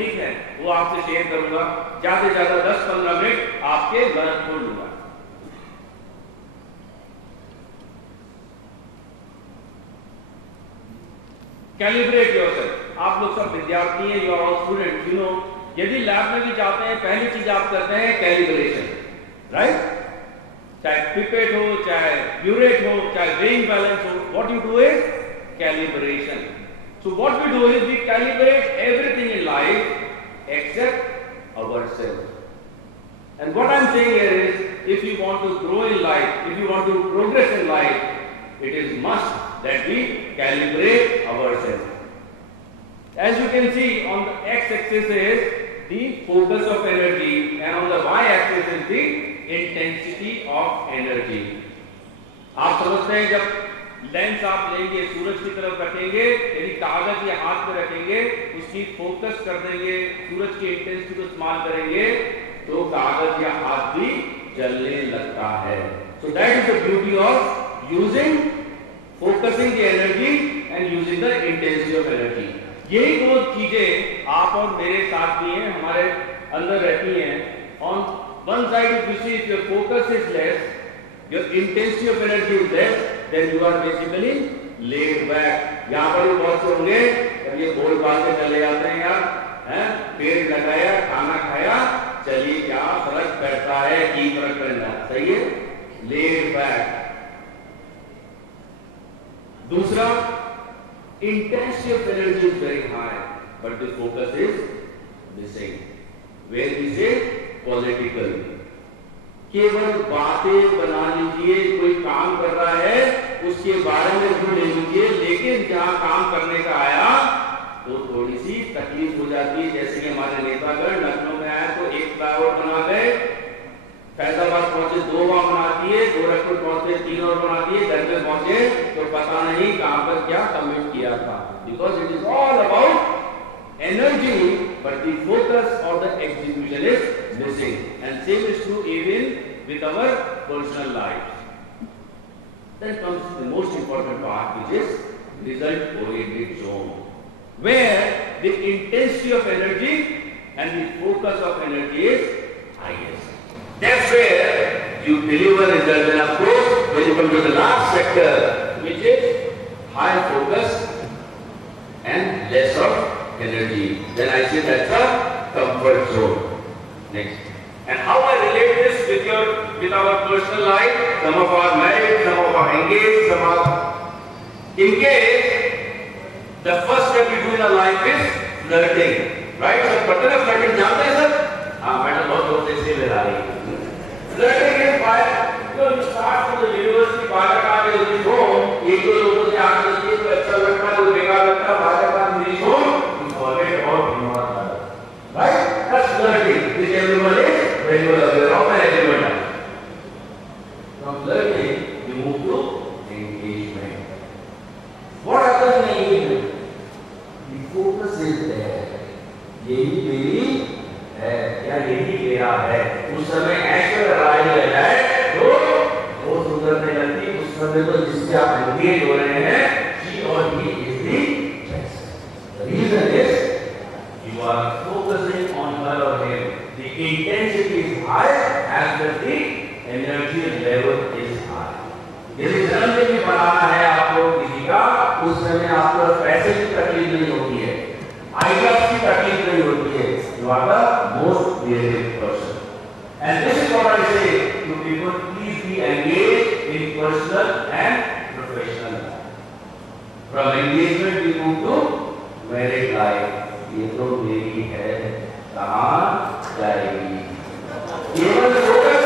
टेक्निक है वो आपसे शेयर करूंगा, ज्यादा से ज्यादा 10-15 मिनट आपके लर्न को लूंगा। Calibrate yourself. आप लोग सब विद्यार्थी हैं, you are all student, you know, यदि लैब में भी जाते हैं पहली चीज आप करते हैं कैलिब्रेशन, राइट? चाहे पिपेट हो, चाहे ब्यूरेट हो, चाहे वेइंग बैलेंस हो, what you do is calibration. So what we do is we calibrate everything in life except ourselves. And what I'm saying here is, if you want to grow in life, if you want to progress in life, it is must that we calibrate ourselves. As you can see, on the x-axis is the focus of energy, and on the y-axis is the intensity of energy. आप समझते हैं जब लेंस आप लेंगे, सूरज की तरफ रखेंगे, यदि कागज या हाथ में रखेंगे, उसकी फोकस कर देंगे, सूरज की इंटेंसिटी को इस्तेमाल करेंगे, तो कागज या हाथ भी जलने लगता है। So that is the beauty of using, focusing the energy and using the intensity of energy. यही दो चीजें आप और मेरे साथ भी हैं, हमारे अंदर रहती हैं। On one side, if you see, if your focus is less, your intensity of energy is less, then you are basically laid back. यहाँ पर भी बहुत से होंगे जब ये बोल बाल के चले जाते हैं यार, हैं, पेड़ लगाया, खाना खाया, चलिए क्या फर्क पड़ता है, की फर्क पड़ना, सही है, laid back। दूसरा, intensity of energy is very high, but the focus is missing. Where we say political, केवल बातें बना लीजिए, कोई काम कर रहा है उसके बारे में भूल लीजिए, लेकिन जहां काम करने का आया तो थोड़ी सी तकलीफ हो जाती है। जैसे कि हमारे नेतागढ़ लखनऊ में आया तो एक फ्लाईओवर बना गए, फैजाबाद पहुंचे 2 वहां बनाती है, गोरखपुर पहुंचे 3 और बनाती है, घर में पहुंचे तो पता नहीं कहां पर क्या कमिट किया था। Because it is all about energy, but the focus or the execution is missing, and same is true even with our personal lives. Then comes the most important part, which is result oriented zone, where the intensity of energy and the focus of energy is highest. That's where you deliver results. And of course, when you come to the last sector, which is high focus and less of energy, then I say that's a comfort zone. Next, and how I relate this with our personal life? Some of our married, some of our engaged, some are in case the first step we do in our life is flirting, right? So button of flirting जानते हैं सर? हाँ, मैडम बहुत जोर से इसलिए ले रही है। Flirting is by you start from the university, बालक आगे उन्नीस हो, एक दो लोगों से आगे उन्नीस तो अच्छा लगता है, वो बेकार लगता है, बालक आगे उन्नीस हो, right? That's flirting, which everyone is very well aware of and everyone does. From flirting, you move to engagement. What happens in engagement? The focus is there. यही मेरी है या यही मेरा है। उस समय ऐसे राय ले जाए तो वो सुधरने लगती। उस समय तो जिससे आप एंगेज हो रहे हैं, she or he is the best. The reason is you are focusing on her or him. The intensity is high as well the energy level is high. यदि जन्मदिन में बनाना है आपको किसी का, उस समय आपको पैसे की तकलीफ नहीं होती है, आइडियाज की तकलीफ नहीं होती है। You are the most creative person. And this is what I say to people: please be engaged in personal and professional life. From engagement we move to married life. ये तो मेरी है, कहाँ जाएगी? केवल focus,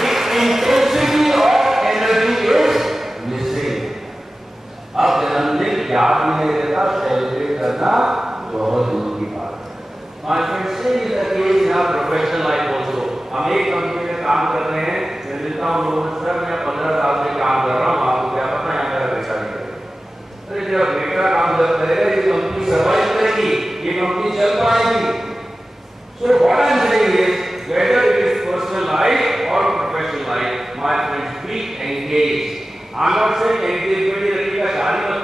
the intensity of energy is missing. अब जन्मदिन याद नहीं रहता, सेलिब्रेट करना बहुत दूर की बात है। My friends, say is the case in our professional life also. हम एक कंपनी में काम कर रहे हैं, मैं मिलता हूँ लोगों से, सर मैं 15 साल से काम कर रहा हूँ, आपको क्या पता है मेरा बेटा नहीं करेगा। अरे जब बेटा काम करेगा ये कंपनी सर्वाइव करेगी, ये कंपनी चल पाएगी। So what I am saying is, whether it is personal life or professional life, my friends, be engaged. I am not saying engagement is रखिएगा, शादी मत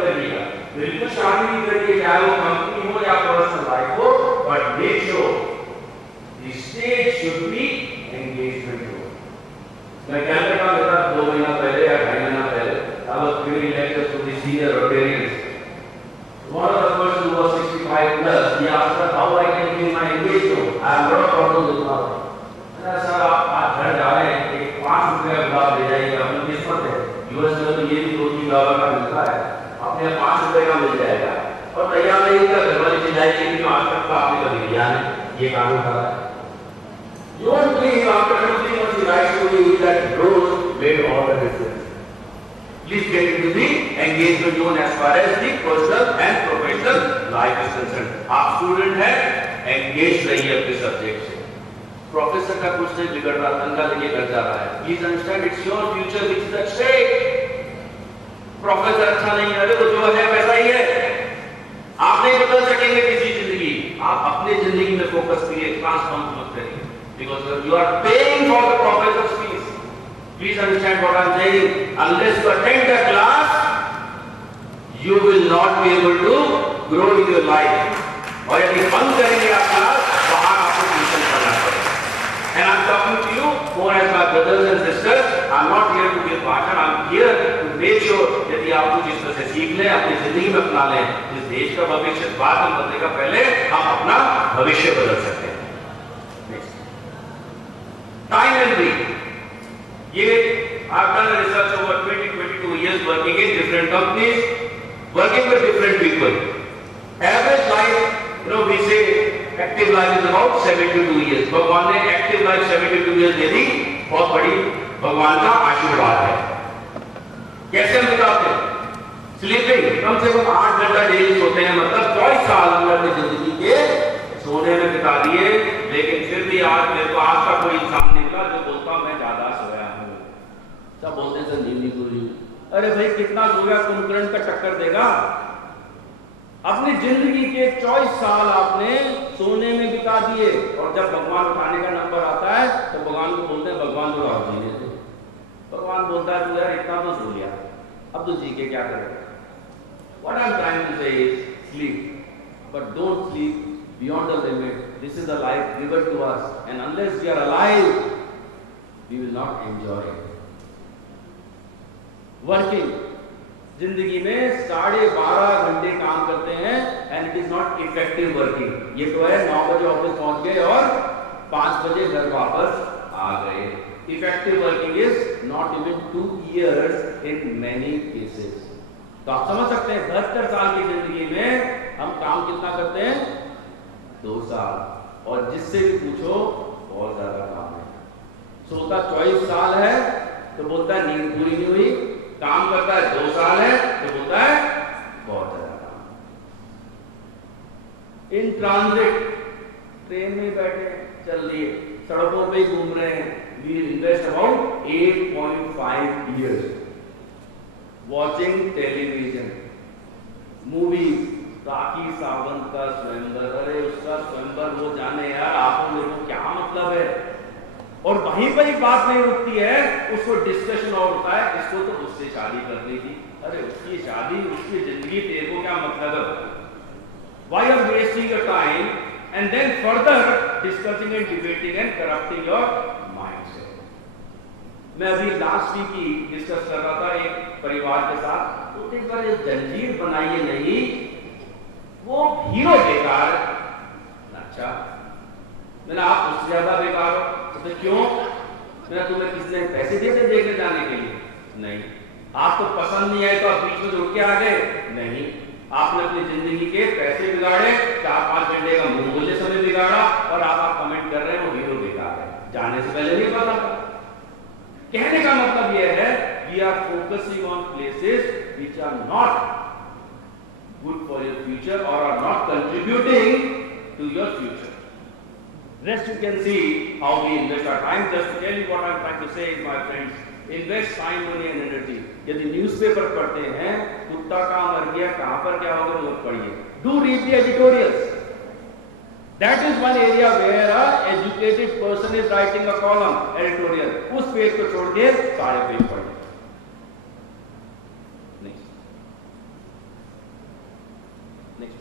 letters to the senior Rotarians. One of the person who was 65 plus, he asked her how I can give my engagement. I have a lot of problems with my wife. Sir आप आज घर जा रहे हैं, एक 5 रुपया गुलाब ले जाइए, अपनी किस्मत है। यूएस में तो ये भी $2-3 का मिलता है, अपने 5 रुपये का मिल जाएगा। और तैयार नहीं कर घर वाले चिल्लाएंगे कि आज तक का आपने कभी लिया नहीं, ये कानून था। You won't believe after 2-3 months he writes to you that rose made all the difference. Please get into the engagement zone as far as the personal and professional life is concerned. आप स्टूडेंट हैं, engage रहिए अपने सब्जेक्ट से। प्रोफेसर का कुछ नहीं बिगड़ रहा, तनख्वाह लेके घर जा रहा है। Please understand it's your future which is at stake. Professor अच्छा नहीं है, तो जो है वैसा ही है। आप नहीं बदल सकेंगे किसी जिंदगी। आप अपने जिंदगी में फोकस करिए, ट्रांसफॉर्म मत करिए, because you are paying for the professor's fees. Please understand what I am saying. Unless you attend the class, you will not be able to grow in your life. और यदि बंद करेंगे आप क्लास, बाहर आपको ट्यूशन करना पड़ेगा। And I am talking to you more as my brothers and sisters. I am not here to give भाषण. I am here to make sure यदि आप कुछ इस तरह से सीख लें, अपनी जिंदगी में अपना लें, इस देश का भविष्य बाद में बदलेगा, पहले हम अपना भविष्य बदल सकते हैं। Time and breathe. ये I have done research over 22 years working in different companies, working with different people. Average life, we say active life is about 72 years. भगवान ने active life 72 years दे दी, बहुत बड़ी भगवान का आशीर्वाद है। कैसे हम बिताते हैं? स्लीपिंग कम से कम 8 घंटा डेली सोते हैं, मतलब 24 साल हमने अपनी जिंदगी के सोने में बिता दिए। लेकिन फिर भी आज मेरे को आज का कोई इंसान निकला जो बोलता मैं ज्यादा सोया हूँ। सब बोलते हैं सर नींद नहीं पूरी। अरे भाई कितना सोया, कुंभकर्ण का टक्कर देगा। अपनी जिंदगी के 24 साल आपने सोने में बिता दिए, और जब भगवान उठाने का नंबर आता है तो भगवान को बोलते हैं भगवान तो आप जी लेते। भगवान बोलता है तू यार इतना तो सो लिया, अब तो जी के क्या करेगा। What I am trying to say is sleep, but don't sleep beyond the limit. This is the life given to us, and unless we are alive, we will not enjoy it. Working, जिंदगी में 12.5 घंटे काम करते हैं, and it is not effective working. ये तो है 9 बजे ऑफिस पहुंच गए और 5 बजे घर वापस आ गए। Effective working is not even 2 years in many cases. तो आप समझ सकते हैं 72 साल की जिंदगी में हम काम कितना करते हैं? 2 साल। और जिससे भी पूछो बहुत ज्यादा काम है। सोता 24 साल है तो बोलता है नींद पूरी नहीं हुई, काम करता है 2 साल है तो बोलता है बहुत ज्यादा काम। इन ट्रांजिट, ट्रेन में बैठे चल लिए, सड़कों पे घूम रहे हैं, we invest about 8.5 years watching television, movies. Rakhi Sawant का स्वयंवर, अरे उसका स्वयंवर वो जाने यार, आपको मेरे को क्या मतलब है। और वहीं पर ही बात नहीं रुकती है, उसको डिस्कशन और होता है, इसको तो उससे शादी करनी थी। अरे उसकी शादी, उसकी जिंदगी, तेरे को क्या मतलब है? Why you are wasting your time and then further discussing and debating and corrupting your mindset? मैं अभी लास्ट वीक ही डिस्कस कर रहा था एक परिवार के साथ, तो एक बार जंजीर बनाइए नहीं, वो हीरो बेकार। अच्छा, मैंने आप उससे ज्यादा बेकार हो तो क्यों? मैंने तुम्हें किसने पैसे दिए देखने जाने के लिए? नहीं। आपको पसंद नहीं आए तो आप बीच में रुक के आ गए? नहीं। आपने अपनी जिंदगी के पैसे बिगाड़े, 4-5 घंटे का मुंह बोलते समय बिगाड़ा, और आप कमेंट कर रहे हैं वो हीरो बेकार है। जाने से पहले नहीं पता था। कहने का मतलब यह है we are focusing on places which are not good for your future or are not contributing to your future. Rest you can see how we invest our time. Just to tell you what I am trying to say is, my friends, invest time, money and energy. यदि न्यूज़पेपर पढ़ते हैं, कुत्ता कहाँ मर गया, कहाँ पर क्या होगा, वो पढ़िए. Do read the editorials. That is one area where a educated person is writing a column, editorial. उस पेज को छोड़ के सारे पेज पढ़िए. Next.